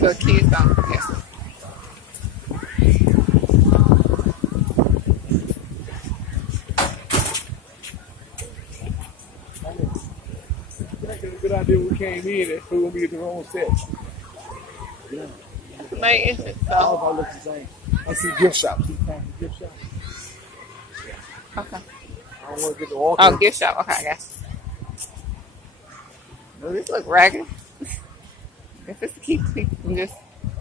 So kids don't. Yes. That's a good idea. We came in and we gonna be at the wrong set. Yeah. Main entrance. All So. gonna look the same. I see gift shops. See gift shops. Okay. I don't want to get the walk. Oh, gift shop. Okay, I got you. Well, this look ragged. If it's to keep people from just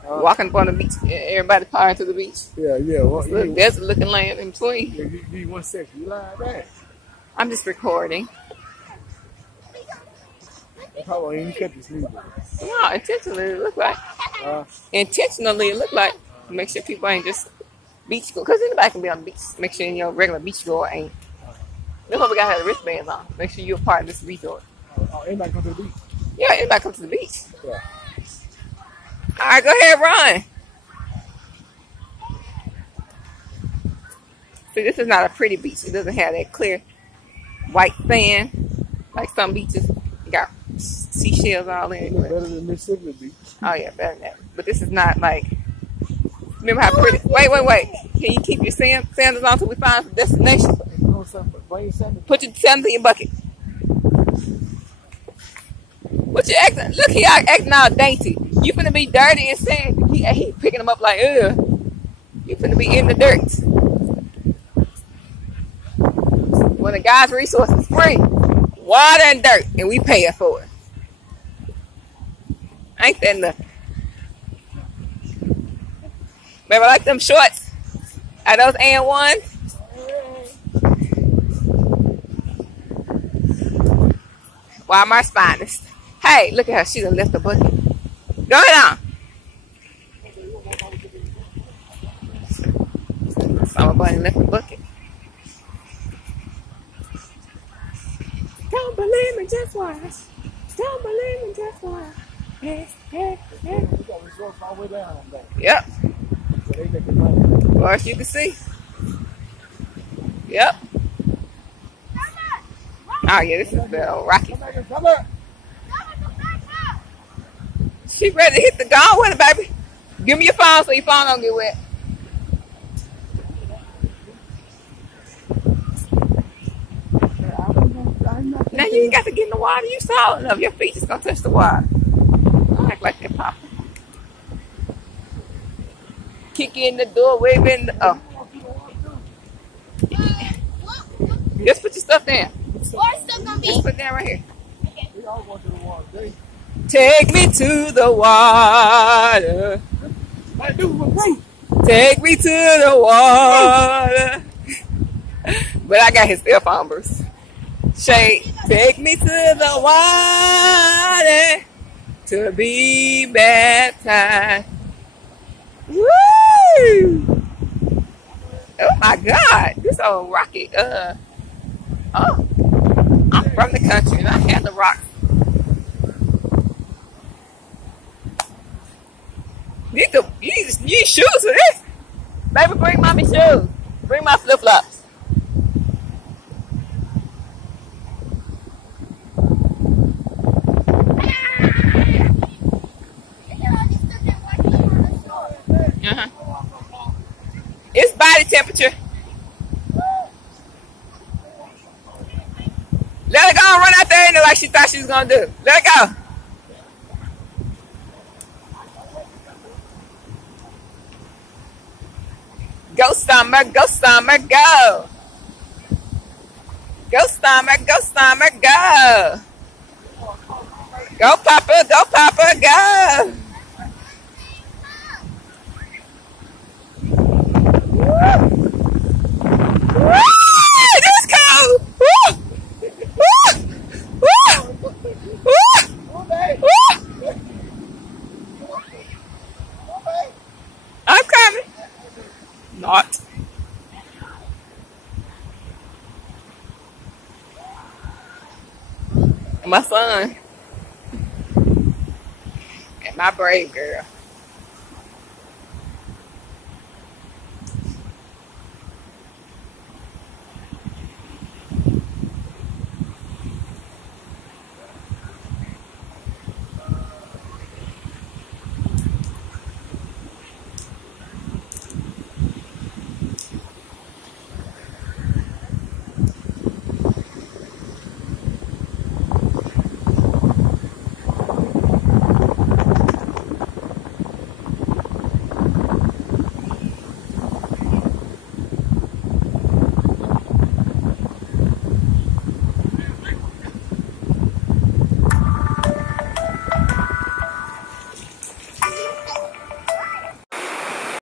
walking up on the beach, everybody partying to the beach. Yeah, yeah. Well, Look, desert looking land in between. Yeah, you need one section. You lying back. I'm just recording. That's how you kept your sleeve. No, intentionally it look like. Intentionally it look like. Make sure people ain't just beach go. Because anybody can be on the beach. Make sure your regular beach goer ain't. That's why we gotta have the wristbands on. Make sure you're a part of this resort. Anybody come to the beach? Yeah, anybody come to the beach. Yeah. All right, go ahead, run. See, this is not a pretty beach. It doesn't have that clear white sand like some beaches. You got seashells all in it. Better than Mississippi Beach. Oh yeah, better than that. But this is not like. Remember how pretty? Wait. Can you keep your sandals on until we find a destination? Put your sandals in your bucket. What you acting? Look, he acting all dainty. You finna be dirty and sand. He picking them up like, ugh. You finna be in the dirt. When the guy's resource is free, water and dirt, and we paying for it. Ain't that nothing? Remember, like them shorts? Are those and1s? Walmart's finest. Hey, look at her. She done left the bucket. Go ahead on. Somebody left the bucket. Don't believe me, just watch. Don't believe me, just watch. Hey. Yep. Or as you can see. Yep. Oh yeah, this is the Rocky. She ready to hit the gone with it, baby. Give me your phone so your phone don't get wet. Now you ain't got to get in the water. You solid enough. Your feet just gonna touch the water. Don't act like that, Papa. Kick in the door, waving. Oh. Just put your stuff down. Just put it down right here. Okay. Take me to the water. Take me to the water. But I got his cell phone, Bruce. Shay, take me to the water to be baptized. Woo! Oh my God, this old rocket. Oh, I'm from the country and I had the rock. You need shoes for this. Baby, bring mommy shoes. Bring my flip-flops. It's body temperature. Let her go and run out there and like she thought she was gonna do. Let her go. Go summer, go summer, go. Go summer, go summer, go. Go Papa, go. This cold. I'm coming. Not. My son and my brave girl.